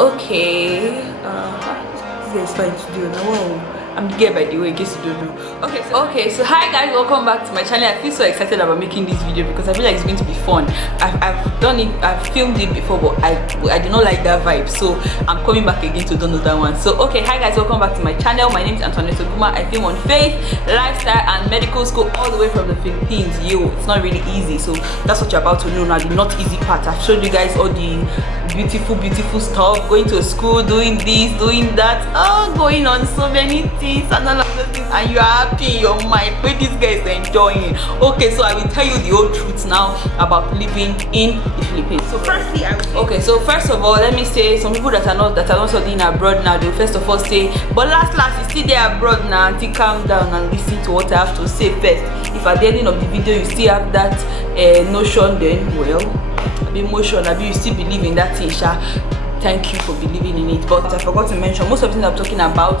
Okay, this is fine to do now. Wow. I'm gay, by the way, in case you don't know. Okay, so hi guys, welcome back to my channel. I feel so excited about making this video because I feel like it's going to be fun. I've done it, I've filmed it before, but I do not like that vibe, so I'm coming back again to do another one. So okay, hi guys, welcome back to my channel. My name is Antoinette Oguma. I film on faith, lifestyle, and medical school all the way from the Philippines. It's not really easy, so that's what you're about to know now. The not easy part. I've showed you guys all the beautiful stuff, going to school, doing this, doing that, going on so many things and all of those things, and you are happy in your mind when this guy is enjoying. Okay, so I will tell you the whole truth now about living in the Philippines. So firstly, so first of all, let me say, some people that are not studying abroad now, they'll first of all say, but last you still there abroad now, auntie, calm down and listen to what I have to say first. If at the ending of the video you still have that notion, then well, emotion, you still believe in that thing, thank you for believing in it. But I forgot to mention, most of the things I'm talking about,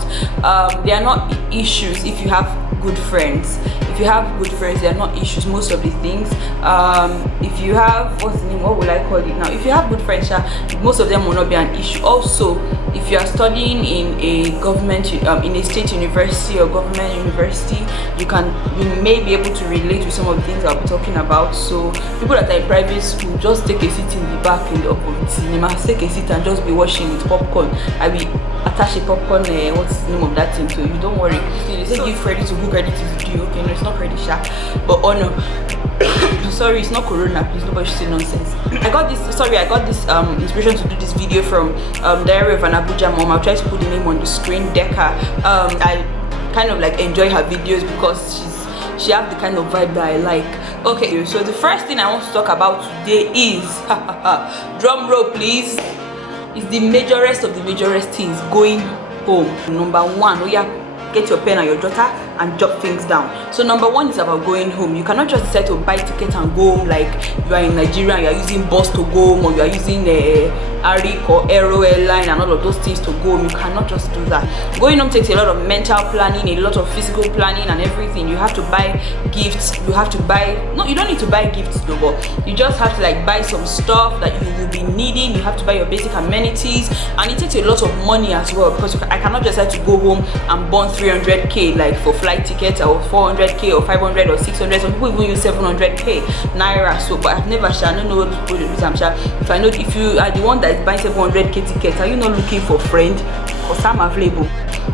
they are not issues if you have good friends. If you have good friends, they are not issues. Most of the things, if you have, what will I call it now, if you have good friends, most of them will not be an issue. Also, if you are studying in a government, in a state university or government university, you may be able to relate with some of the things I'll be talking about. So people that are in private school, just take a seat in the back in the opposite cinema, take a seat and just be watching with popcorn. I will attach a popcorn, what's the name of that thing to you, don't worry. They say give credit to who credit is due. Okay, no, it's not credit, but oh no, sorry, it's not corona, please, nobody should say nonsense. I got this inspiration to do this video from Diary of an Abuja Mom. I'll try to put the name on the screen, Decca. I kind of like enjoy her videos because she has the kind of vibe that I like. Okay, so the first thing I want to talk about today is drum roll please, is the majorest of the majorest things, going home. Number one, get your pen and your jotter and jot things down. So number one is about going home. You cannot just decide to buy ticket and go home like you are in Nigeria and you are using bus to go home, or you are using Arik or Aero airline and all of those things to go home. You cannot just do that. Going home takes a lot of mental planning, a lot of physical planning and everything. You have to buy gifts. You have to buy, no, you don't need to buy gifts though, but you just have to like buy some stuff that you will be needing. You have to buy your basic amenities, and it takes a lot of money as well, because I cannot just decide to go home and burn 300k like for flight tickets, or 400k or 500 or 600. Some people even use 700k naira. So but I've never I don't know what to do. If I know, if you are the one that is buying 700k tickets, are you not looking for friend or some available?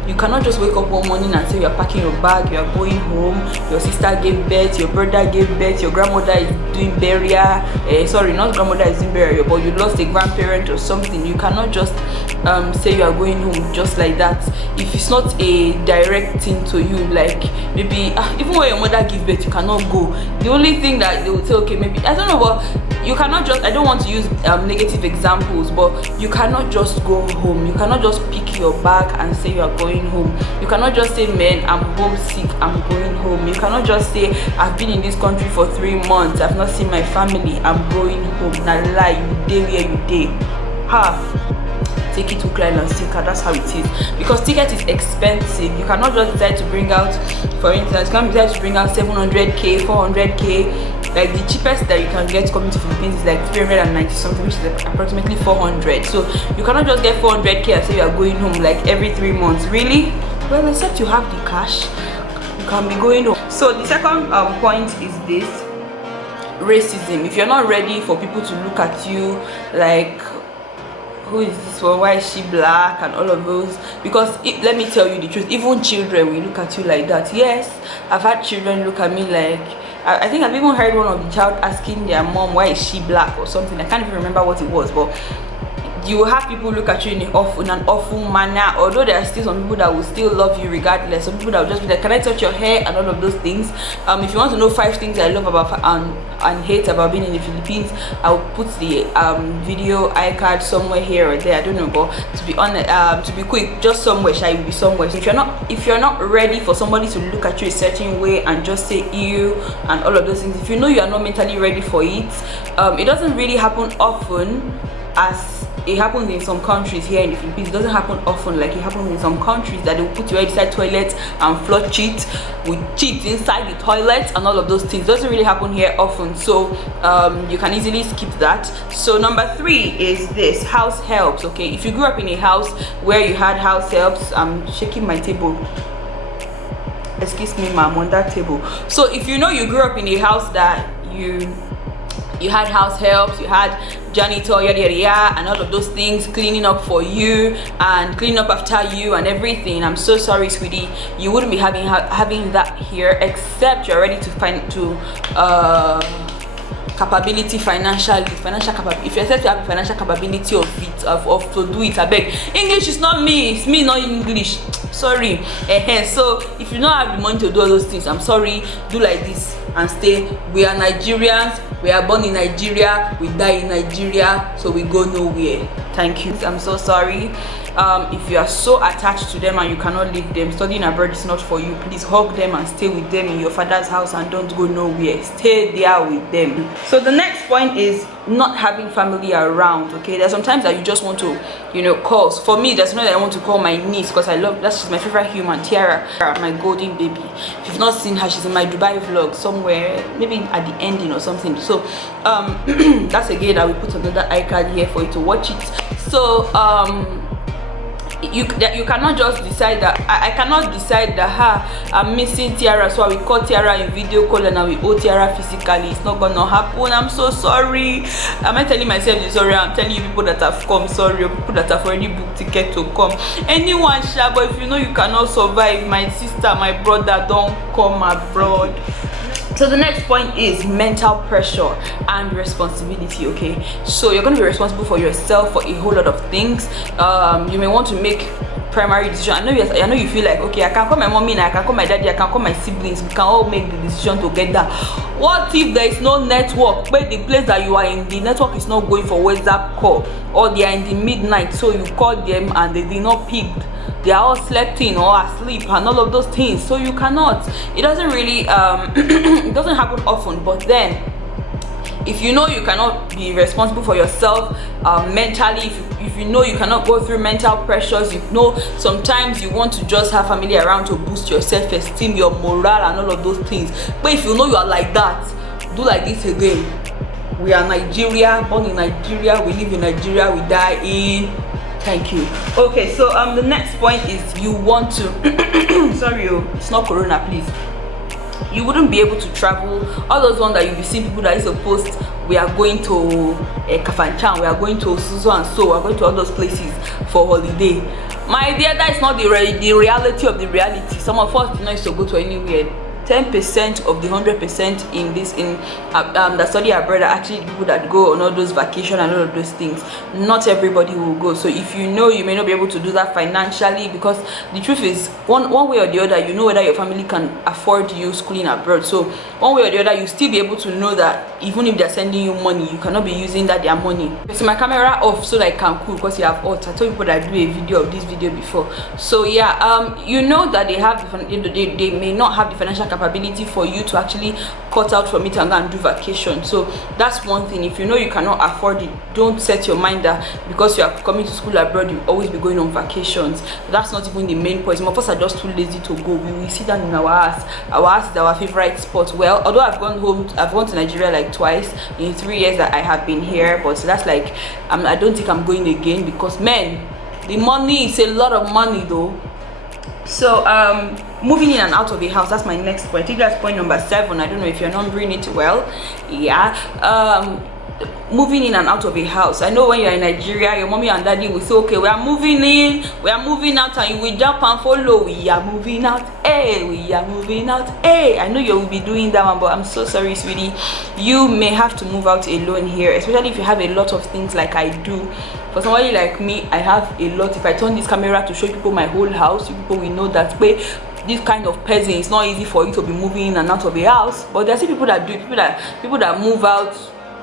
You cannot just wake up one morning and say you are packing your bag, you are going home, your sister gave birth, your brother gave birth, your grandmother is doing burial, sorry, not grandmother is doing burial, but you lost a grandparent or something. You cannot just say you are going home just like that if it's not a direct thing to you. Like maybe even when your mother gives birth, you cannot go. The only thing that they will say, okay, maybe, I don't know, but you cannot just, I don't want to use negative examples, but you cannot just go home. You cannot just pick your bag and say you are going home. You cannot just say, man, I'm homesick, I'm going home. You cannot just say, I've been in this country for 3 months, I've not seen my family, I'm going home. Now lie, you day where you day. Take it to client and sticker. That's how it is, because ticket is expensive. You cannot just decide to bring out, for instance, you can't decide to bring out 700k, 400k. Like the cheapest that you can get coming to Philippines is like 390 something, which is like approximately 400. So you cannot just get 400k and say you are going home like every 3 months. Really? Well, except you have the cash, you can be going home. So the second point is this: racism. If you're not ready for people to look at you like, who is this one, why is she black, and all of those, because let me tell you the truth, even children will look at you like that. Yes, I've had children look at me like, I think I've even heard one of the child asking their mom, why is she black or something. I can't even remember what it was, but you will have people look at you in an awful manner, although there are still some people that will still love you regardless. Some people that will just be like, can I touch your hair, and all of those things. If you want to know 5 things I love about and hate about being in the Philippines, I'll put the video iCard somewhere here or there, I don't know, but to be honest, to be quick, just somewhere, will be somewhere. So if you're not ready for somebody to look at you a certain way and just say ew and all of those things, if you know you are not mentally ready for it, it doesn't really happen often as it happens in some countries here in the Philippines. It doesn't happen often like it happens in some countries, that they will put you inside toilets and flush it with cheat inside the toilet and all of those things. It doesn't really happen here often, so you can easily skip that. So number 3 is this, house helps. Okay, if you grew up in a house where you had house helps, I'm shaking my table, excuse me ma'am, on that table. So if you know you grew up in a house that you had house helps, you had janitor, yada yada yada, and all of those things, cleaning up for you and cleaning up after you and everything, I'm so sorry sweetie, you wouldn't be having that here, except you're ready to capability financial capability. If you're said to have a financial capability of to do it, I beg. English is not me, it's me not English, sorry. So if you don't have the money to do all those things, I'm sorry, do like this and stay. We are Nigerians, we are born in Nigeria, we die in Nigeria, so we go nowhere. Thank you. I'm so sorry. If you are so attached to them and you cannot leave them, studying abroad is not for you. Please hug them and stay with them in your father's house and don't go nowhere. Stay there with them. So the next point is not having family around. Okay, there's sometimes that you just want to, call. For me, there's no that I want to call my niece because I love, that's just my favorite human, Tiara, my golden baby. If you've not seen her, she's in my Dubai vlog somewhere, maybe at the ending or something. So that's again, I will put another iCard here for you to watch it. So you cannot just decide that I cannot decide that I'm missing Tiara, so I will call Tiara in video call and I will hold Tiara physically. It's not gonna happen. I'm so sorry. I'm not telling myself this, sorry, I'm telling you people that have come, sorry, or people that have already booked ticket to come. Anyone sha, but if you know you cannot survive, my sister, my brother, don't come abroad. So the next point is mental pressure and responsibility. Okay, so you're going to be responsible for yourself for a whole lot of things. You may want to make primary decision. I know you feel like, okay, I can call my mommy and I can call my daddy, I can call my siblings, we can all make the decision together. What if there is no network, where the place that you are in, the network is not going for WhatsApp call, or they are in the midnight, so you call them and they did not pick, they are all slept in or asleep and all of those things, so you cannot. It doesn't really it doesn't happen often, but then if you know you cannot be responsible for yourself mentally, if you know you cannot go through mental pressures, you know sometimes you want to just have family around to boost your self-esteem, your morale and all of those things, but if you know you are like that, do like this again. We are Nigeria, born in Nigeria, we live in Nigeria, we die in. Thank you. Okay, so the next point is you want to sorry, it's not corona, please. You wouldn't be able to travel. All those ones that you'll be seeing people that used to post, we are going to Kafanchan, we are going to so and so, we are going to all those places for holiday. My dear, that is not the reality of the reality. Some of us do not used to go to anywhere. 10% of the 100% in the study abroad are actually people that go on all those vacation and all of those things. Not everybody will go. So if you know you may not be able to do that financially, because the truth is one way or the other, you know whether your family can afford you schooling abroad. So one way or the other, you still be able to know that even if they're sending you money, you cannot be using that their money. So my camera off so that I can cool, because you have I told people that I do a video of this video before. So yeah, you know that they may not have the financial capability for you to actually cut out from it and go and do vacation. So that's one thing. If you know you cannot afford it, don't set your mind that because you are coming to school abroad you always be going on vacations. That's not even the main point. Some of us are just too lazy to go. We will sit down in our house. Our house is our favorite spot. Well, although I've gone to Nigeria like twice in 3 years that I have been here, but so that's like I don't think I'm going again, because man, the money is a lot of money though. So moving in and out of the house, that's my next point. I think that's point number 7. I don't know if you're numbering it well. Yeah, moving in and out of a house. I know when you're in Nigeria, your mommy and daddy will say, okay, we are moving in, we are moving out, and you will jump and follow. We are moving out, hey, we are moving out, hey. I know you will be doing that one, but I'm so sorry, sweetie, you may have to move out alone here, especially if you have a lot of things like I do. For somebody like me, I have a lot. If I turn this camera to show people my whole house, you people will know that way. This kind of person, it's not easy for you to be moving in and out of a house. But there are still people that do it. People that move out,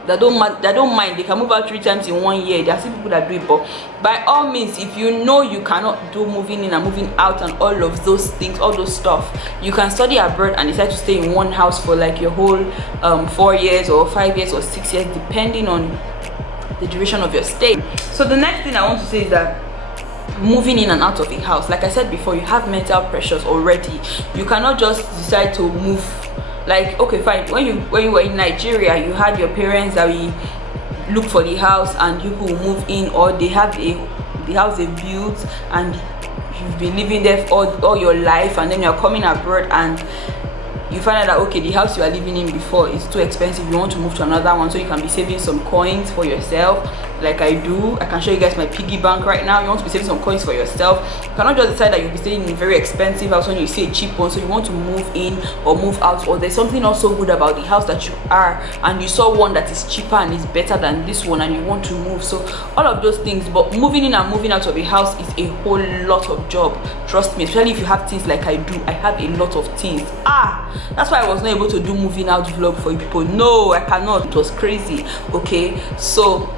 that don't mind. They can move out 3 times in 1 year. There are still people that do it. But by all means, if you know you cannot do moving in and moving out and all of those things, all those stuff, you can study abroad and decide to stay in one house for like your whole 4 years or 5 years or 6 years, depending on the duration of your stay. So the next thing I want to say is that moving in and out of a house, like I said before, you have mental pressures already. You cannot just decide to move. Like, okay, fine, when you were in Nigeria, you had your parents that we look for the house and you will move in, or they have the house they built and you've been living there all your life, and then you're coming abroad and you find out that okay, the house you are living in before is too expensive, you want to move to another one so you can be saving some coins for yourself, like I do. I can show you guys my piggy bank right now. You want to be saving some coins for yourself. You cannot just decide that you'll be staying in a very expensive house when you see a cheap one, so you want to move in or move out, or there's something also good about the house that you are and you saw one that is cheaper and is better than this one and you want to move. So all of those things. But moving in and moving out of a house is a whole lot of job, trust me, especially if you have things like I do. I have a lot of things. That's why I was not able to do moving out vlog for you people. No, I cannot. It was crazy. Okay, so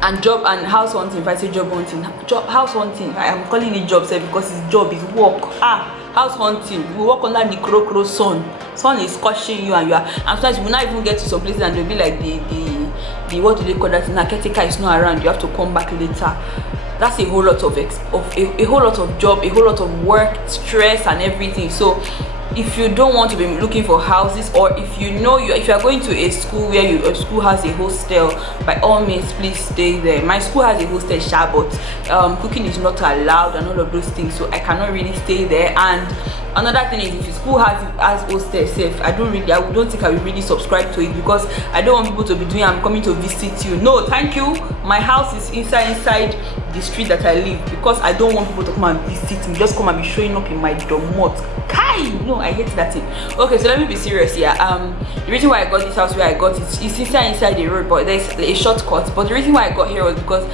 and job and house hunting. If I say job hunting, house hunting, I am calling it job because it's job, it's work. House hunting, you work under the crow sun is scorching you, and sometimes you will not even get to some places and they'll be like the what do they call that, na caretaker is not around, you have to come back later. That's a whole lot of a whole lot of job, a whole lot of work, stress and everything. So if you don't want to be looking for houses, or if you know if you are going to a school where your school has a hostel, by all means please stay there. My school has a hostel, but cooking is not allowed and all of those things, so I cannot really stay there. And another thing is, if your school has hostel safe, I don't think I will really subscribe to it, because I don't want people to be doing I'm coming to visit you. No, thank you. My house is inside the street that I live, because I don't want people to come and visit me, just come and be showing up in my domot. No, I hate that thing. Okay, so let me be serious here. The reason why I got this house where I got it is inside the road, but there's a shortcut. But the reason why I got here was because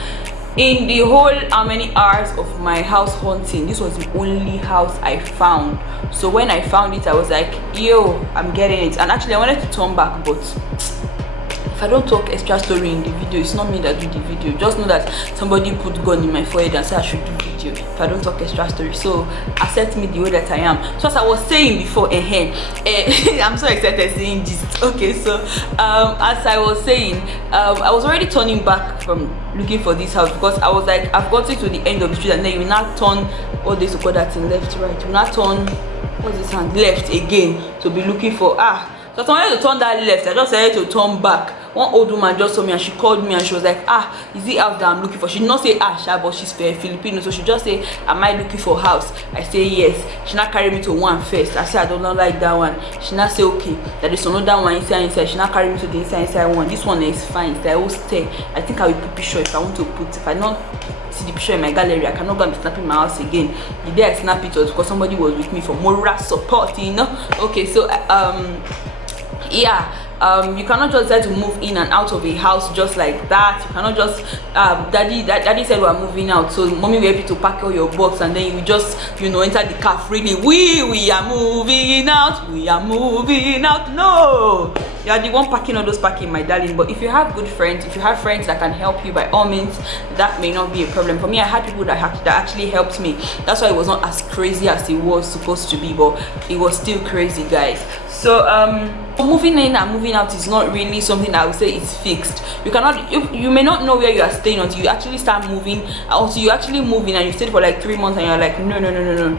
in the whole how many hours of my house hunting, this was the only house I found. So when I found it, I was like, yo, I'm getting it. And actually I wanted to turn back, but if I don't talk extra story in the video, it's not me that do the video. Just know that somebody put gun in my forehead and said I should do video if I don't talk extra story. So accept me the way that I am. So as I was saying before, I'm so excited saying this. Okay, so as I was saying, I was already turning back from looking for this house, because I was like, I've gotten to the end of the street, and then you will not turn all this to call that in left, right. You will not turn what's this hand left again to be looking for so I wanted to turn that left. I just decided to turn back. One old woman just saw me and she called me and she was like, is it house that I'm looking for? She did not say but she's Filipino, so she just say, am I looking for house? I say yes. She not carry me to one first. I say I don't like that one. She not say okay, that is another one inside. She not carry me to the inside one. This one is fine. It's like, I will stay. I think I will put picture if I want to put. If I not see the picture in my gallery, I cannot go and be snapping my house again. The day I snap it was because somebody was with me for moral support, you know. Okay, so you cannot just decide to move in and out of a house just like that. You cannot just daddy said we're moving out, so mommy will help you to pack all your box, and then you just enter the car freely. We are moving out, no, you are the one packing all those packing, my darling. But if you have good friends, if you have friends that can help you, by all means, that may not be a problem. For me, I had people that actually helped me. That's why it was not as crazy as it was supposed to be, but it was still crazy, guys. So moving in and moving out is not really something I would say is fixed. You may not know where you are staying until you actually start moving, until you actually move in and you stayed for like 3 months and you're like, no,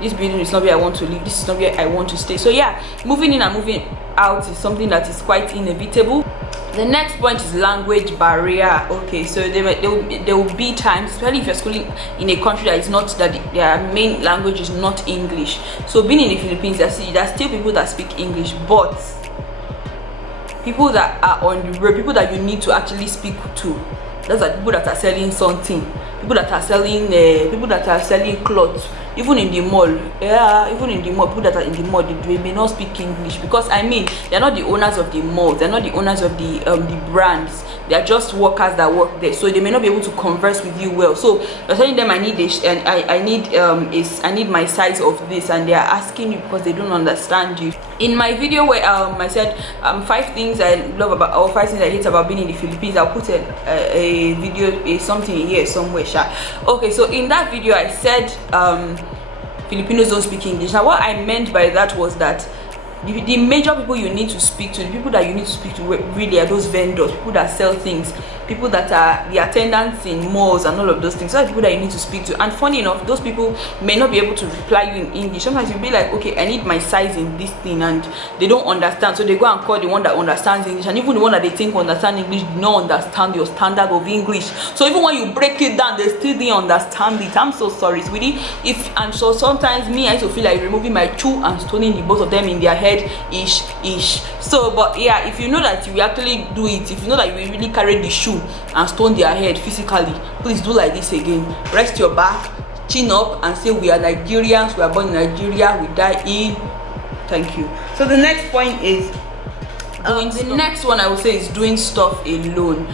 this building is not where I want to live, this is not where I want to stay. So yeah, moving in and moving out is something that is quite inevitable. The next point is language barrier. Okay, so there will be times, especially if you're schooling in a country that is not, that their main language is not English. So being in the Philippines, there's still people that speak English, but people that are on the road, people that you need to actually speak to, those are people that are selling something, people that are selling clothes, even in the mall. People that are in the mall, they may not speak English, because I mean, they're not the owners of the mall, they're not the owners of the brands, they are just workers that work there, so they may not be able to converse with you well. So you're telling them I need this, and I need my size of this, and they are asking you because they don't understand you. In my video where I said 5 things I love about, or 5 things I hate about being in the Philippines, I'll put a video, something here somewhere. Okay, so in that video I said Filipinos don't speak English. Now what I meant by that was that the major people you need to speak to, the people that you need to speak to really are those vendors, people that sell things. people that are the attendants in malls and all of those things. So people that you need to speak to. And funny enough, those people may not be able to reply you in English. Sometimes you'll be like, okay, I need my size in this thing, and they don't understand, so they go and call the one that understands English, and even the one that they think understand English do not understand your standard of English. So even when you break it down, they still didn't understand it. I'm so sorry, sweetie. And so sometimes me, I used to feel like removing my chew and stoning the both of them in their head ish. So but yeah, if you know that you actually do it, if you know that you really carry the shoe and stone their head physically, please do like this again. Rest your back, chin up, and say, we are Nigerians, we are born in Nigeria, we die in. Thank you. So the next point is the next one I would say is doing stuff alone.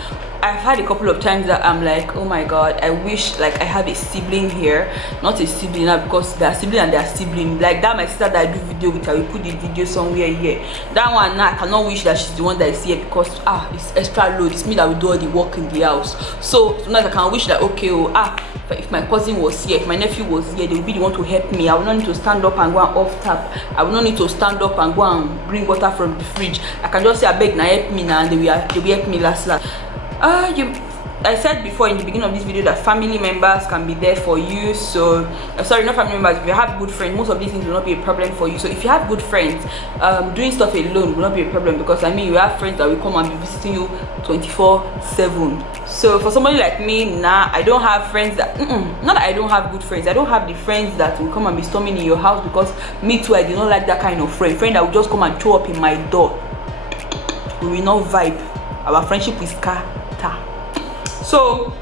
I've had a couple of times that I'm like, oh my god, I wish like I have a sibling here. Not a sibling now, because they're sibling and they're sibling. Like that my sister that I do video with, I will put the video somewhere here. That one now, I cannot wish that she's the one that is here, because it's extra load. It's me that will do all the work in the house. So sometimes I can wish that, okay, if my cousin was here, if my nephew was here, they will be the one to help me. I will not need to stand up and go and off tap. I will not need to stand up and go and bring water from the fridge. I can just say, I beg now, help me now, and they will help me last. I said before in the beginning of this video that family members can be there for you. So sorry, not family members, if you have good friends, most of these things will not be a problem for you. So if you have good friends, doing stuff alone will not be a problem, because I mean, you have friends that will come and be visiting you 24/7. So for somebody like me, I don't have friends that not that I don't have good friends, I don't have the friends that will come and be storming in your house, because me too, I do not like that kind of friend that will just come and show up in my door. We will not vibe. Our friendship is scatter. So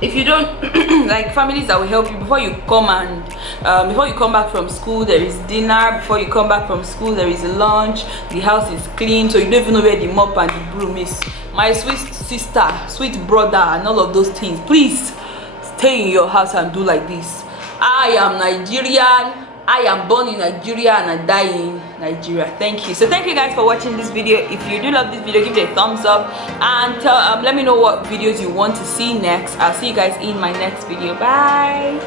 if you don't like families that will help you before you come back from school, there is dinner. Before you come back from school, there is lunch. The house is clean, so you don't even know where the mop and the broom is. My sweet sister, sweet brother, and all of those things, please stay in your house and do like this. I am Nigerian, I am born in Nigeria, and I die in Nigeria. Thank you. So thank you guys for watching this video. If you do love this video, give it a thumbs up, and let me know what videos you want to see next. I'll see you guys in my next video. Bye.